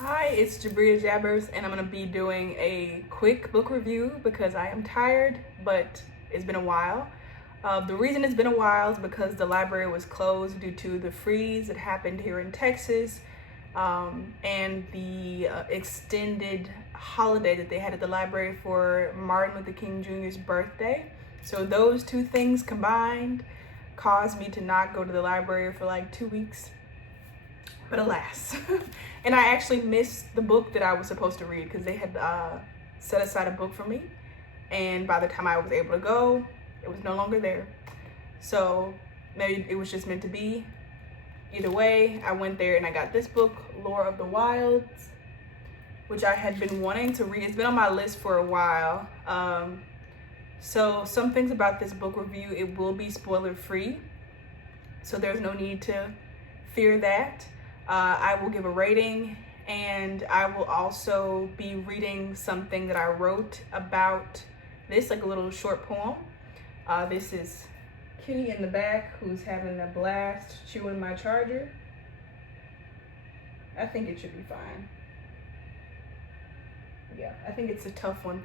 Hi, it's Sbrana Jabbers, and I'm going to be doing a quick book review because I am tired, but it's been a while. The reason it's been a while is because the library was closed due to the freeze that happened here in Texas, and the extended holiday that they had at the library for Martin Luther King Jr.'s birthday. So those two things combined caused me to not go to the library for like 2 weeks. But alas. And I actually missed the book that I was supposed to read because they had set aside a book for me. And by the time I was able to go, it was no longer there. So maybe it was just meant to be. Either way, I went there and I got this book, Lore of the Wilds, which I had been wanting to read. It's been on my list for a while. So some things about this book review, it will be spoiler free. So there's no need to fear that. I will give a rating, and I will also be reading something that I wrote about this, like a little short poem. This is Kitty in the back, who's having a blast chewing my charger. I think it should be fine. Yeah, I think it's a tough one.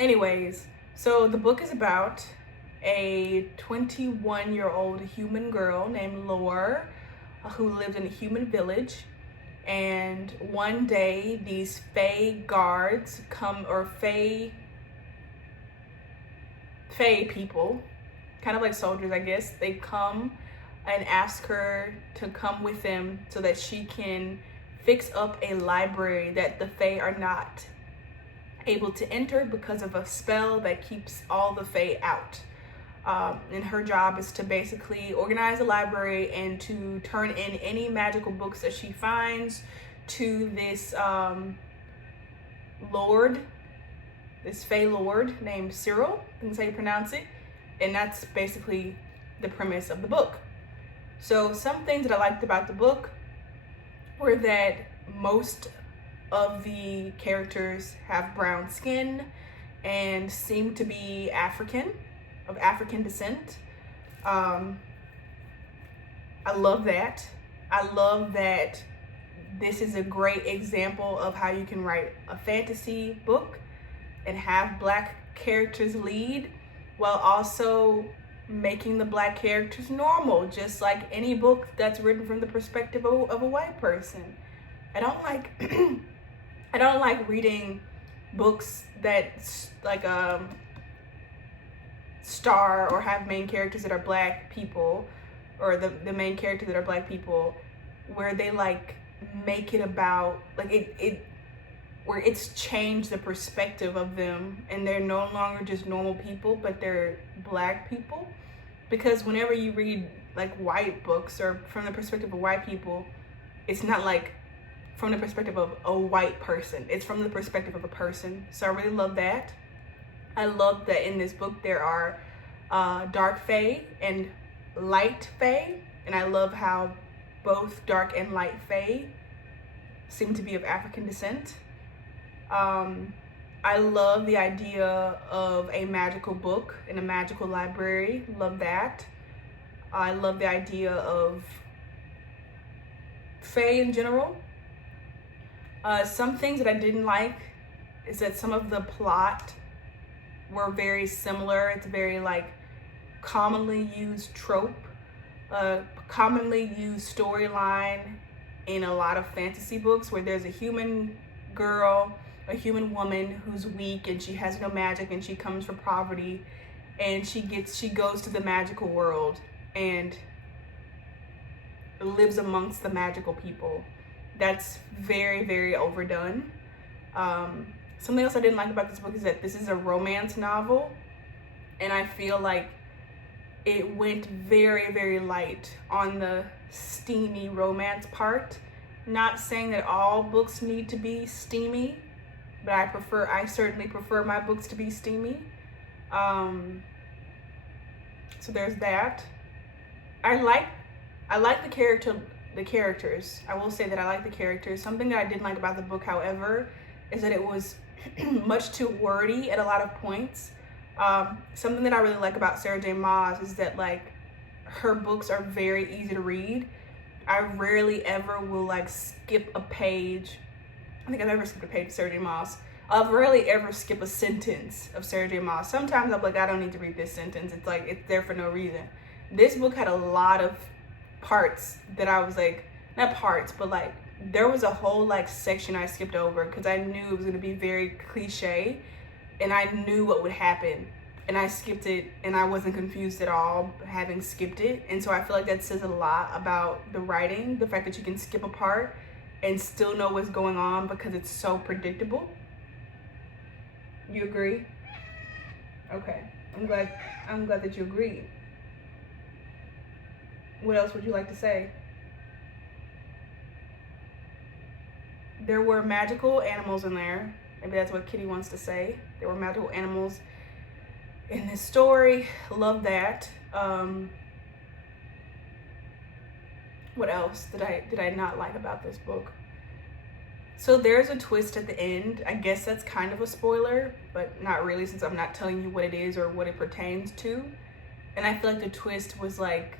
Anyways, so the book is about a 21-year-old human girl named Lore who lived in a human village, and one day these fae guards come, or fae people, kind of like soldiers I guess, they come and ask her to come with them so that she can fix up a library that the fae are not able to enter because of a spell that keeps all the fae out. And her job is to basically organize the library and to turn in any magical books that she finds to this lord, this fae lord named Cyril, I think that's how you pronounce it. And that's basically the premise of the book. So some things that I liked about the book were that most of the characters have brown skin and seem to be of African descent. I love that. I love that this is a great example of how you can write a fantasy book and have Black characters lead while also making the Black characters normal, just like any book that's written from the perspective of a white person. I don't like I don't like reading books that like star or have main characters that are Black people, or the main characters that are Black people, where they like make it about like it where it's changed the perspective of them and they're no longer just normal people but they're Black people. Because whenever you read like white books or from the perspective of white people, it's not like from the perspective of a white person, it's from the perspective of a person. So I really love that. I love that in this book there are dark fae and light fae, and I love how both dark and light fae seem to be of African descent. I love the idea of a magical book in a magical library. Love that. I love the idea of fae in general. Some things that I didn't like is that some of the plot were very similar. It's very like commonly used trope, commonly used storyline in a lot of fantasy books, where there's a human girl, a human woman who's weak and she has no magic and she comes from poverty, and she goes to the magical world and lives amongst the magical people. That's very, very overdone. Something else I didn't like about this book is that this is a romance novel, and I feel like it went very, very light on the steamy romance part. Not saying that all books need to be steamy, but I certainly prefer my books to be steamy. So there's that. I like the characters. I will say that I like the characters. Something that I didn't like about the book, however, is that it was much too wordy at a lot of points. Something that I really like about Sarah J. Maas is that like her books are very easy to read. I rarely ever will like skip a page. I think I've ever skipped a page of Sarah J. Maas. I'll rarely ever skip a sentence of Sarah J. Maas. Sometimes I'm like, I don't need to read this sentence. It's like, it's there for no reason. This book had a lot of parts that I was like, not parts, but like, there was a whole like section I skipped over because I knew it was going to be very cliche and I knew what would happen. And I skipped it and I wasn't confused at all having skipped it. And so I feel like that says a lot about the writing, the fact that you can skip a part and still know what's going on because it's so predictable. You agree? Okay. I'm glad that you agree. What else would you like to say? There were magical animals in there. Maybe that's what Kitty wants to say. There were magical animals in this story. Love that. What else did I not like about this book? So there's a twist at the end. I guess that's kind of a spoiler, but not really since I'm not telling you what it is or what it pertains to. And I feel like the twist was like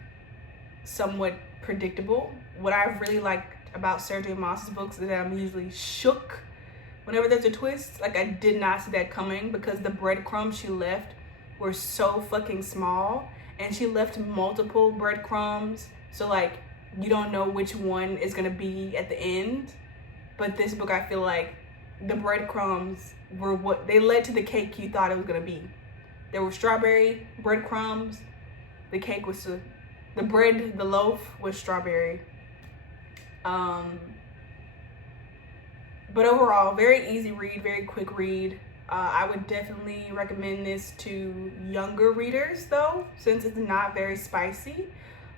somewhat predictable. What I really liked about Sarah J. Maas's books is that I'm usually shook whenever there's a twist. Like I did not see that coming because the breadcrumbs she left were so fucking small, and she left multiple breadcrumbs. So like you don't know which one is gonna be at the end. But this book, I feel like the breadcrumbs were what they led to the cake you thought it was gonna be. There were strawberry breadcrumbs. The cake was the bread, the loaf was strawberry. But overall, very easy read, very quick read. I would definitely recommend this to younger readers though, since it's not very spicy.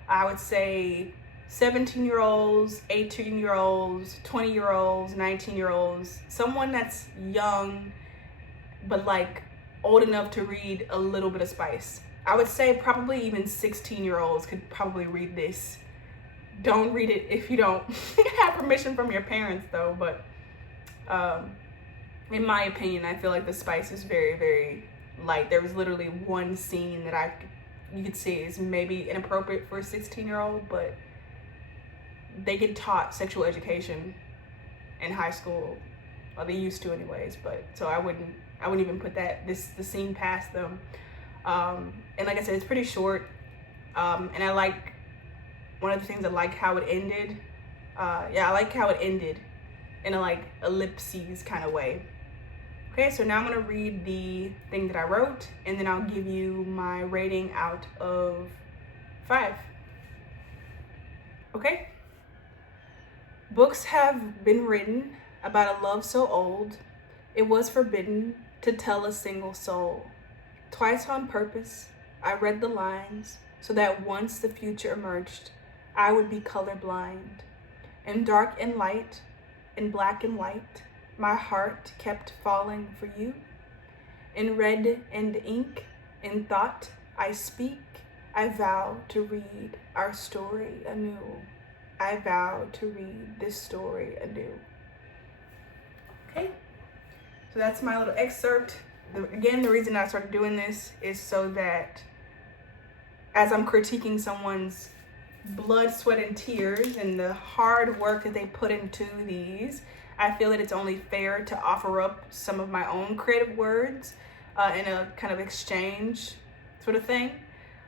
I would say 17-year-olds, 18-year-olds, 20-year-olds, 19-year-olds, someone that's young, but like old enough to read a little bit of spice. I would say probably even 16-year-olds could probably read this. Don't read it if you don't have permission from your parents though, but in my opinion, I feel like the spice is very, very light. There was literally one scene that you could see is maybe inappropriate for a 16-year-old, but they get taught sexual education in high school. Well, they used to anyways, but so I wouldn't even put the scene past them. And like I said, it's pretty short. And I like, one of the things I like how it ended. I like how it ended in a like ellipses kind of way. Okay, so now I'm gonna read the thing that I wrote and then I'll give you my rating out of 5. Okay. Books have been written about a love so old, it was forbidden to tell a single soul. Twice on purpose, I read the lines so that once the future emerged, I would be colorblind. In dark and light, in black and white, my heart kept falling for you. In red and ink, in thought I speak, I vow to read our story anew. I vow to read this story anew. Okay, so that's my little excerpt. Again, the reason I started doing this is so that as I'm critiquing someone's blood, sweat, and tears and the hard work that they put into these, I feel that it's only fair to offer up some of my own creative words in a kind of exchange sort of thing.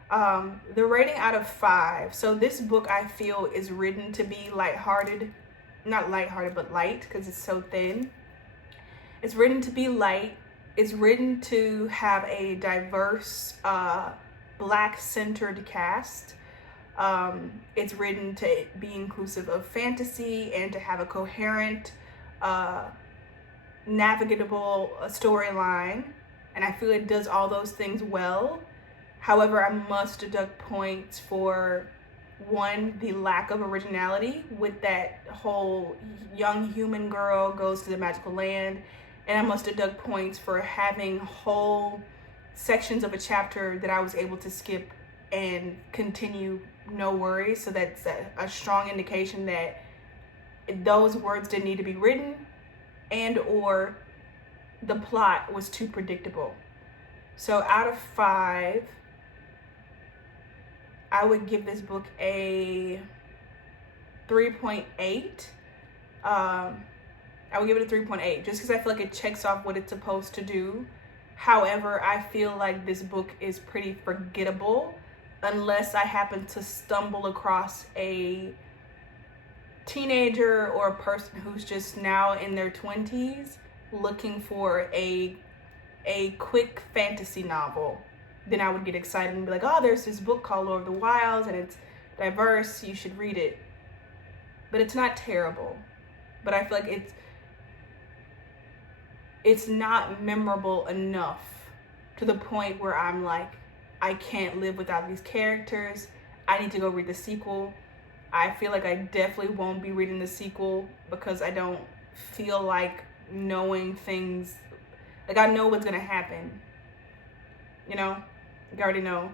The rating out of 5. So this book I feel is written to be lighthearted, not lighthearted, but light because it's so thin. It's written to be light. It's written to have a diverse, Black-centered cast. It's written to be inclusive of fantasy and to have a coherent, navigatable storyline. And I feel it does all those things well. However, I must deduct points for, one, the lack of originality with that whole young human girl goes to the magical land. And I must deduct points for having whole sections of a chapter that I was able to skip and continue no worries. So that's a strong indication that those words didn't need to be written and or the plot was too predictable. So out of 5, I would give this book a 3.8. I would give it a 3.8 just because I feel like it checks off what it's supposed to do. However, I feel like this book is pretty forgettable unless I happen to stumble across a teenager or a person who's just now in their 20s looking for a quick fantasy novel. Then I would get excited and be like, oh, there's this book called Lord of the Wilds and it's diverse, you should read it. But it's not terrible. But I feel like it's not memorable enough to the point where I'm like, I can't live without these characters. I need to go read the sequel. I feel like I definitely won't be reading the sequel because I don't feel like knowing things. Like, I know what's gonna happen. You know? Like, I already know.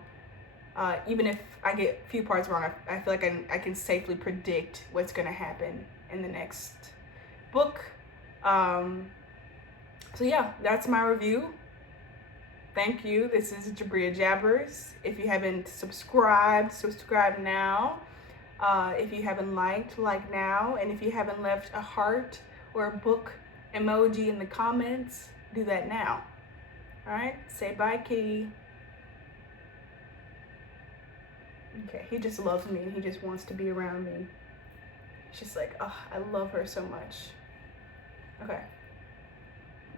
Even if I get a few parts wrong, I feel like I can safely predict what's gonna happen in the next book. So yeah, that's my review. Thank you. This is Jabria Jabbers. If you haven't subscribed, subscribe now. If you haven't liked, like now. And if you haven't left a heart or a book emoji in the comments, do that now. All right, say bye, kitty. Okay, he just loves me and he just wants to be around me. She's like, oh, I love her so much. Okay.